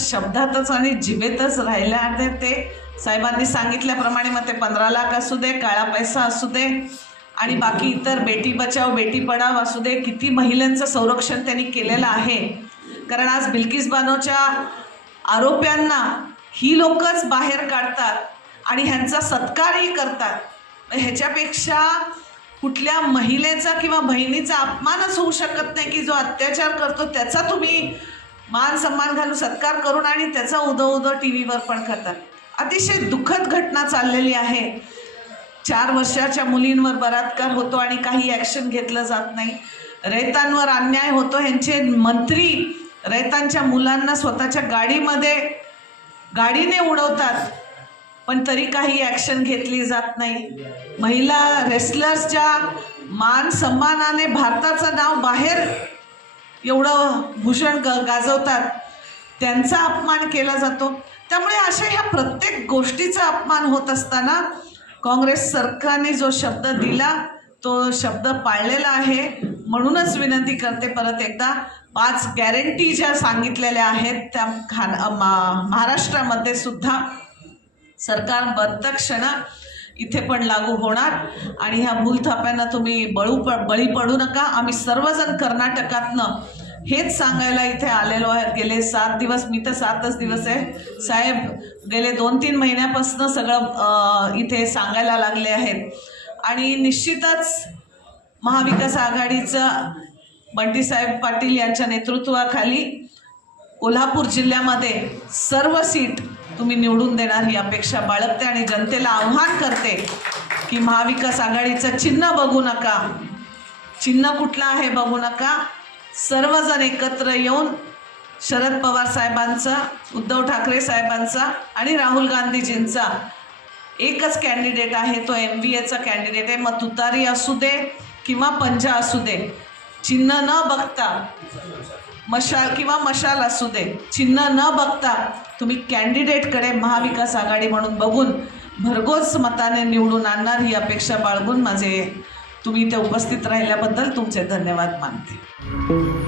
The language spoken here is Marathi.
शब्दातच आणि जिभेतच राहिल्या आहेत ते. साहेबांनी सांगितल्याप्रमाणे मग ते पंधरा लाख असू दे काळा पैसा असू दे आणि बाकी इतर बेटी बचाव बेटी पढाव असू दे किती महिलांचं संरक्षण त्यांनी केलेलं आहे. कारण आज बिल्किस बानोच्या आरोप्यांना ही लोकच बाहेर काढतात आणि ह्यांचा सत्कारही करतात. मग ह्याच्यापेक्षा कुठल्या महिलेचा किंवा बहिणीचा अपमानच होऊ शकत नाही की जो अत्याचार करतो त्याचा तुम्ही मान सन्मान घालून सत्कार करून आणि त्याचा उदो उदो टी व्हीवर पण करतात. अतिशय दुःखद घटना चाललेली आहे. चार वर्षाच्या मुलींवर बलात्कार होतो आणि काही ॲक्शन घेतलं जात नाही. रयतांवर अन्याय होतो. ह्यांचे मंत्री रयतांच्या मुलांना स्वतःच्या गाडीमध्ये गाडीने उडवतात. पण तरी काही ॲक्शन घेतली जात नाही. महिला रेसलर्सच्या मान सन्मानाने भारताचं नाव बाहेर एवढं भूषण ग गाजवतात. त्यांचा अपमान केला जातो. त्यामुळे अशा ह्या प्रत्येक गोष्टीचा अपमान होत असताना काँग्रेस सरकारने जो शब्द दिला तो शब्द पाळलेला आहे. म्हणूनच विनंती करते परत एकदा पाच गॅरंटी ज्या सांगितलेल्या आहेत त्या खान मा- महाराष्ट्रामध्ये सुद्धा सरकार बद्ध इथे पण लागू होणार. आणि ह्या भूलथाप्यांना तुम्ही बळू प बळी पडू नका. आम्ही सर्वजण कर्नाटकातनं हेच सांगायला इथे आलेलो आहे गेले सात दिवस मी तर सातच दिवस आहे. साहेब गेले दोन तीन महिन्यापासून सगळं इथे सांगायला लागले आहेत. आणि निश्चितच महाविकास आघाडीचं बंटीसाहेब पाटील यांच्या नेतृत्वाखाली कोल्हापूर जिल्ह्यामध्ये सर्व सीट तुम्ही निवडून देणार ही अपेक्षा बाळगते आणि जनतेला आव्हान करते की महाविकास आघाडीचं चिन्ह बघू नका. चिन्ह कुठलं आहे बघू नका. सर्वजण एकत्र येऊन शरद पवार साहेबांचा उद्धव ठाकरे साहेबांचा आणि राहुल गांधीजींचा एकच कॅन्डिडेट आहे तो एम बी एचा कॅन्डिडेट आहे. मग तुतारी असू दे किंवा पंजा असू दे चिन्ह न बघता मशाल किंवा मशाल असू दे चिन्ह न बघता तुम्ही कॅन्डिडेटकडे महाविकास आघाडी म्हणून बघून भरघोस मताने निवडून आणणार ही अपेक्षा बाळगून माझे तुम्ही इथे उपस्थित राहिल्याबद्दल तुमचे धन्यवाद मानते.